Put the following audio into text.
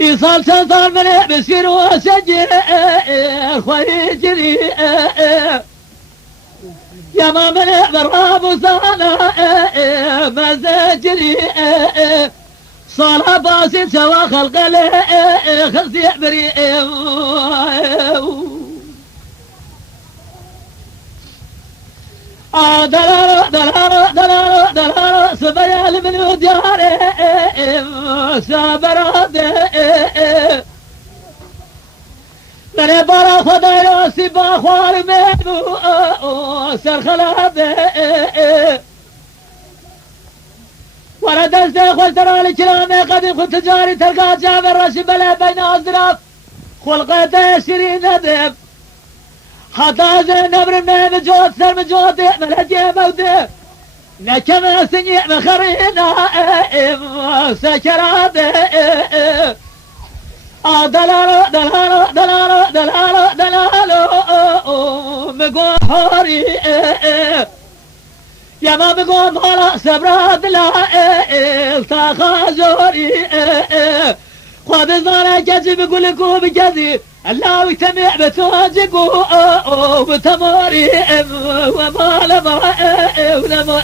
يصال صار من بسير وسجل خوي جري يا ما من براب وصانا ما زجري صالح باسل سوا خلق له خلصي بري دلالة دلالة دلالة دلالة سبيال من دياري سابرات من برا خدايا سبا خوار ميمو سرخلات ورد استيخوش ترى لكلامي قديم خد تجاري تلقى جابر رشي بلا بين أزراف خلقته شيرين ندب حتى زينب رمي مجود سر مجود ملهجي موده نكما سني مخرينا سكرات دلالة دلالة دلالة دلالة دلالة مقوحوري يا ما بقوم مالا سبرات لا التخازوري خذ الظالة جزي بقول لكم بجزي الله يتمع بتواجقو بتماري وما لما ولما